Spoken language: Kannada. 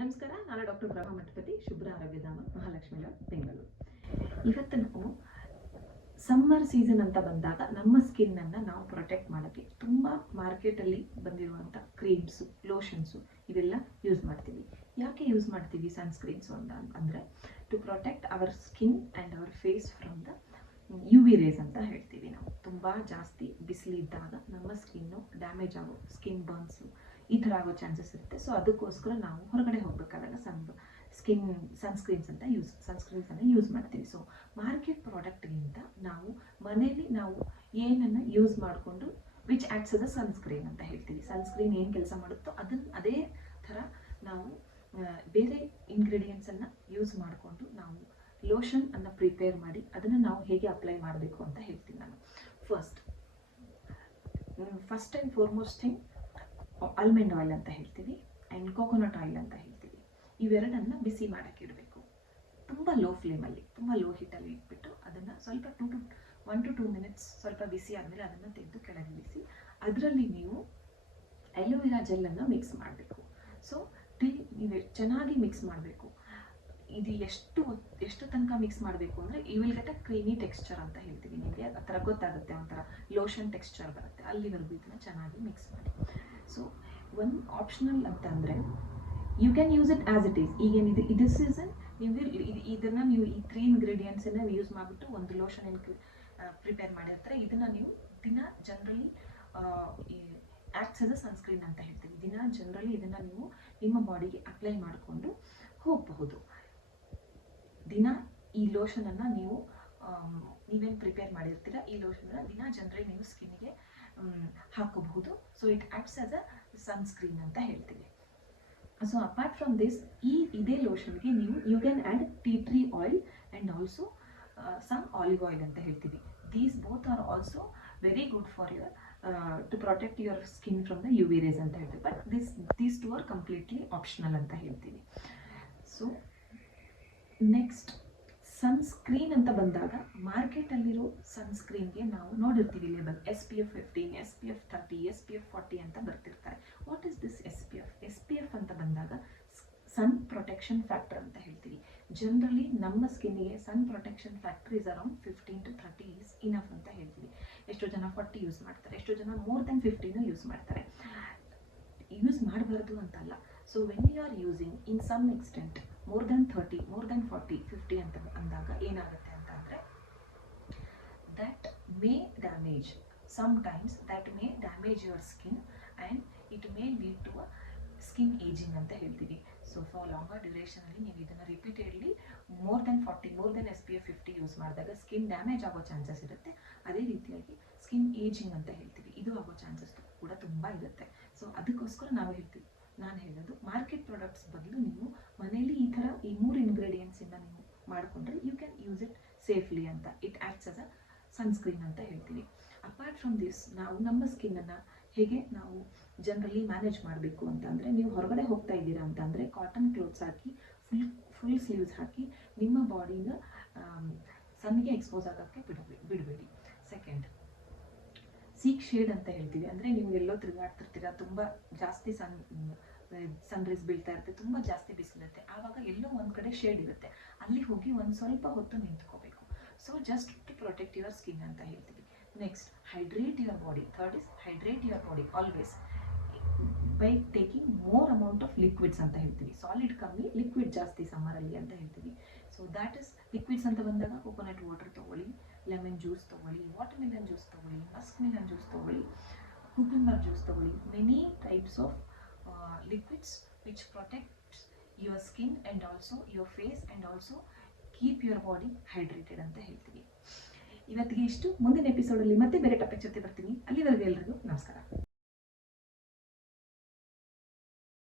ನಮಸ್ಕಾರ, ನಾನು ಡಾಕ್ಟರ್ ಪ್ರಭಾ ಮಠಪತಿ, ಶುಭ್ರ ಆರೋಗ್ಯಧಾಮ, ಮಹಾಲಕ್ಷ್ಮಿ ಲಾಡ್, ಬೆಂಗಳೂರು. ಇವತ್ತು ನಾವು ಸಮ್ಮರ್ ಸೀಸನ್ ಅಂತ ಬಂದಾಗ ನಮ್ಮ ಸ್ಕಿನ್ನನ್ನು ನಾವು ಪ್ರೊಟೆಕ್ಟ್ ಮಾಡೋಕ್ಕೆ ತುಂಬ ಮಾರ್ಕೆಟಲ್ಲಿ ಬಂದಿರುವಂಥ ಕ್ರೀಮ್ಸು, ಲೋಷನ್ಸು ಇವೆಲ್ಲ ಯೂಸ್ ಮಾಡ್ತೀವಿ. ಯಾಕೆ ಯೂಸ್ ಮಾಡ್ತೀವಿ ಸನ್ಸ್ಕ್ರೀನ್ಸು ಅಂದರೆ to protect our skin and our face from the UV rays ಅಂತ ಹೇಳ್ತೀವಿ. ನಾವು ತುಂಬ ಜಾಸ್ತಿ ಬಿಸಿಲಿದ್ದಾಗ ನಮ್ಮ ಸ್ಕಿನ್ನು ಡ್ಯಾಮೇಜ್ ಆಗೋ, ಸ್ಕಿನ್ ಬರ್ನ್ಸು ಈ ಥರ ಆಗೋ ಚಾನ್ಸಸ್ ಇರುತ್ತೆ. ಸೊ ಅದಕ್ಕೋಸ್ಕರ ನಾವು ಹೊರಗಡೆ ಹೋಗಬೇಕಾದಾಗ ಸನ್ಸ್ಕ್ರೀನ್ಸನ್ನು ಯೂಸ್ ಮಾಡ್ತೀವಿ. ಸೊ ಮಾರ್ಕೆಟ್ ಪ್ರಾಡಕ್ಟ್ಗಿಂತ ನಾವು ಮನೇಲಿ ನಾವು ಏನನ್ನು ಯೂಸ್ ಮಾಡಿಕೊಂಡು ವಿಚ್ ಆ್ಯಕ್ಟ್ಸ್ ಅದ ಸನ್ಸ್ಕ್ರೀನ್ ಅಂತ ಹೇಳ್ತೀವಿ. ಸನ್ಸ್ಕ್ರೀನ್ ಏನು ಕೆಲಸ ಮಾಡುತ್ತೋ ಅದೇ ಥರ ನಾವು ಬೇರೆ ಇಂಗ್ರೀಡಿಯೆಂಟ್ಸನ್ನು ಯೂಸ್ ಮಾಡಿಕೊಂಡು ನಾವು ಲೋಷನ್ ಅನ್ನು ಪ್ರಿಪೇರ್ ಮಾಡಿ ಅದನ್ನು ನಾವು ಹೇಗೆ ಅಪ್ಲೈ ಮಾಡಬೇಕು ಅಂತ ಹೇಳ್ತೀನಿ ನಾನು. First and foremost thing almond oil ಅಂತ ಹೇಳ್ತೀವಿ ಆ್ಯಂಡ್ ಕೋಕೋನಟ್ ಆಯಿಲ್ ಅಂತ ಹೇಳ್ತೀವಿ. ಇವೆರಡನ್ನು ಬಿಸಿ ಮಾಡೋಕ್ಕೆ ಇಡಬೇಕು. ತುಂಬ ಲೋ ಫ್ಲೇಮಲ್ಲಿ, ತುಂಬ ಲೋ ಹೀಟಲ್ಲಿ ಇಟ್ಬಿಟ್ಟು ಅದನ್ನು ಸ್ವಲ್ಪ 1 to 2 ಮಿನಿಟ್ಸ್ ಸ್ವಲ್ಪ ಬಿಸಿ ಆದಮೇಲೆ ಅದನ್ನು ತೆಗೆದು ಕೆಳಗೆ ಇಳಿಸಿ ಅದರಲ್ಲಿ ನೀವು ಅಲೋವೆರಾ ಜೆಲ್ಲನ್ನು ಮಿಕ್ಸ್ ಮಾಡಬೇಕು. ಸೊ ನೀವು ಚೆನ್ನಾಗಿ ಮಿಕ್ಸ್ ಮಾಡಬೇಕು. ಇದು ಎಷ್ಟು ತನಕ ಮಿಕ್ಸ್ ಮಾಡಬೇಕು ಅಂದರೆ you will get a creamy texture ಅಂತ ಹೇಳ್ತೀವಿ. ನಿಮಗೆ ಆ ಥರ ಗೊತ್ತಾಗುತ್ತೆ, ಒಂಥರ ಲೋಷನ್ ಟೆಕ್ಸ್ಚರ್ ಬರುತ್ತೆ. ಅಲ್ಲಿವರೆಗೂ ಇದನ್ನು ಚೆನ್ನಾಗಿ ಮಿಕ್ಸ್ ಮಾಡಿ. ಸೊ ಒಂದು ಆಪ್ಷನಲ್ ಅಂತ ಅಂದರೆ you can use it as it is. ಈಗೇನಿದೆ ಇದು ಸೀಸನ್ ಇದನ್ನು ನೀವು ಈ 3 ಇಂಗ್ರೀಡಿಯೆಂಟ್ಸನ್ನು ಯೂಸ್ ಮಾಡಿಬಿಟ್ಟು ಒಂದು ಲೋಷನ್ ಪ್ರಿಪೇರ್ ಮಾಡಿರ್ತಾರೆ. ಇದನ್ನು ನೀವು ದಿನ generally acts as a sunscreen ಅಂತ ಹೇಳ್ತೀವಿ. ಜನರಲಿ ಇದನ್ನು ನೀವು ನಿಮ್ಮ ಬಾಡಿಗೆ ಅಪ್ಲೈ ಮಾಡಿಕೊಂಡು ಹೋಗಬಹುದು. ದಿನ ಈ ಲೋಷನನ್ನು ನೀವೇನು ಪ್ರಿಪೇರ್ ಮಾಡಿರ್ತೀರ ಈ ಲೋಷನನ್ನು ದಿನ ಜನರಲಿ ನೀವು ಸ್ಕಿನ್ಗೆ ಹಾಕೋಬಹುದು. So it acts as a sunscreen ಅಂತ ಹೇಳ್ತೀವಿ. ಸೊ ಅಪಾರ್ಟ್ ಫ್ರಮ್ ದಿಸ್ ಇದೇ ಲೋಷನ್ಗೆ you can add tea tree oil and also some olive oil ಅಂತ ಹೇಳ್ತೀವಿ. These both are also very good for your to protect your skin from the UV rays ಅಂತ ಹೇಳ್ತೀವಿ. But these two are completely optional ಅಂತ ಹೇಳ್ತೀವಿ. ಸೊ ನೆಕ್ಸ್ಟ್ ಸನ್ಸ್ಕ್ರೀನ್ ಅಂತ ಬಂದಾಗ ಮಾರ್ಕೆಟಲ್ಲಿರೋ ಸನ್ಸ್ಕ್ರೀನ್ಗೆ ನಾವು ನೋಡಿರ್ತೀವಿ ಲೇಬಲ್ SPF 15, SPF 30, SPF 40 ಅಂತ ಬರ್ತಿರ್ತಾರೆ. ವಾಟ್ ಈಸ್ ದಿಸ್ SPF ಅಂತ ಬಂದಾಗ ಸನ್ ಪ್ರೊಟೆಕ್ಷನ್ ಫ್ಯಾಕ್ಟರ್ ಅಂತ ಹೇಳ್ತೀವಿ. ಜನರಲಿ ನಮ್ಮ ಸ್ಕಿನ್ನಿಗೆ sun protection factor is around 15 to 30 is enough ಅಂತ ಹೇಳ್ತೀವಿ. ಎಷ್ಟೋ ಜನ 40 ಯೂಸ್ ಮಾಡ್ತಾರೆ, ಎಷ್ಟೋ ಜನ ಮೋರ್ ದೆನ್ 15 ಯೂಸ್ ಮಾಡ್ತಾರೆ. ಯೂಸ್ ಮಾಡಬಾರ್ದು ಅಂತಲ್ಲ. So when you are using in some extent more than 30, more than 40, 50 ಅಂತ ಅಂದಾಗ ಏನಾಗುತ್ತೆ ಅಂತಂದರೆ sometimes that may damage your skin and it may lead to a skin aging ಅಂತ ಹೇಳ್ತೀವಿ. ಸೊ ಫಾರ್ ಲಾಂಗರ್ ಡ್ಯೂರೇಷನಲ್ಲಿ ನೀವು ಇದನ್ನು repeatedly more than 40, more than SPF 50 use ಮಾಡಿದಾಗ ಸ್ಕಿನ್ ಡ್ಯಾಮೇಜ್ ಆಗೋ ಚಾನ್ಸಸ್ ಇರುತ್ತೆ. ಅದೇ ರೀತಿಯಾಗಿ ಸ್ಕಿನ್ ಏಜಿಂಗ್ ಅಂತ ಹೇಳ್ತೀವಿ, ಇದು ಆಗೋ ಚಾನ್ಸಸ್ ಕೂಡ ತುಂಬ ಇರುತ್ತೆ. ಸೊ ಅದಕ್ಕೋಸ್ಕರ ನಾನು ಹೇಳೋದು ಮಾರ್ಕೆಟ್ ಪ್ರಾಡಕ್ಟ್ಸ್ ಬದಲು ನೀವು ಮನೇಲಿ ಈ 3 ಇಂಗ್ರೀಡಿಯೆಂಟ್ಸಿಂದ ನೀವು ಮಾಡಿಕೊಂಡ್ರೆ you can use it safely ಅಂತ. It acts as a sunscreen ಅಂತ ಹೇಳ್ತೀವಿ. ಅಪಾರ್ಟ್ ಫ್ರಮ್ ದಿಸ್ ನಾವು ನಮ್ಮ ಸ್ಕಿನ್ನನ್ನು ಹೇಗೆ ನಾವು ಜನರಲಿ ಮ್ಯಾನೇಜ್ ಮಾಡಬೇಕು ಅಂತಂದರೆ, ನೀವು ಹೊರಗಡೆ ಹೋಗ್ತಾ ಇದ್ದೀರಾ ಅಂತಂದರೆ ಕಾಟನ್ ಕ್ಲೋತ್ಸ್ ಹಾಕಿ ಫುಲ್ ಸ್ಲೀವ್ಸ್ ಹಾಕಿ ನಿಮ್ಮ ಬಾಡಿನ ಸನ್ಗೆ ಎಕ್ಸ್ಪೋಸ್ ಆಗೋಕ್ಕೆ ಬಿಡಬೇಡಿ. ಸೆಕೆಂಡ್, ಸೀಕ್ ಶೇಡ್ ಅಂತ ಹೇಳ್ತೀವಿ. ಅಂದರೆ ನೀವು ಎಲ್ಲೋ ತಿರುಗಾಡ್ತಿರ್ತೀರ, ತುಂಬ ಜಾಸ್ತಿ ಸನ್ ರೈಸ್ ಬೀಳ್ತಾ ಇರುತ್ತೆ, ತುಂಬ ಜಾಸ್ತಿ ಬಿಸಿಲಿರುತ್ತೆ, ಆವಾಗ ಎಲ್ಲೋ ಒಂದು ಕಡೆ ಶೇಡ್ ಇರುತ್ತೆ, ಅಲ್ಲಿ ಹೋಗಿ ಒಂದು ಸ್ವಲ್ಪ ಹೊತ್ತು ನಿಂತ್ಕೋಬೇಕು. So just to protect your skin ಅಂತ ಹೇಳ್ತೀವಿ. Next, hydrate your body. Third is hydrate your body always by taking more amount of liquids ಅಂತ ಹೇಳ್ತೀವಿ. ಸಾಲಿಡ್ ಕಮ್ಮಿ, ಲಿಕ್ವಿಡ್ ಜಾಸ್ತಿ ಸಮ್ಮರಲ್ಲಿ ಅಂತ ಹೇಳ್ತೀವಿ. ಸೊ ದ್ಯಾಟ್ ಇಸ್ ಲಿಕ್ವಿಡ್ಸ್ ಅಂತ ಬಂದಾಗ ಕೋಕೋನಟ್ ವಾಟರ್ ತೊಗೊಳ್ಳಿ, ಲೆಮನ್ ಜ್ಯೂಸ್ ತೊಗೊಳ್ಳಿ, ವಾಟರ್ ಮೆಲನ್ ಜ್ಯೂಸ್ ತೊಗೊಳ್ಳಿ, ಮಸ್ಕ್ ಮೆಲನ್ ಜ್ಯೂಸ್ ತೊಗೊಳ್ಳಿ, ಕುಕುಂಬರ್ ಜ್ಯೂಸ್ ತೊಗೊಳ್ಳಿ. Many types of liquids which protects your skin and also your face and also keep your body hydrated ಅಂತ ಹೇಳ್ತೀವಿ. ಇವತ್ತಿಗೆ ಇಷ್ಟು. ಮುಂದಿನ ಎಪಿಸೋಡಲ್ಲಿ ಮತ್ತೆ ಬೇರೆ ಟಾಪಿಕ್ ಜೊತೆ ಬರ್ತೀನಿ. ಅಲ್ಲಿವರೆಗೂ ಎಲ್ಲರಿಗೂ ನಮಸ್ಕಾರ.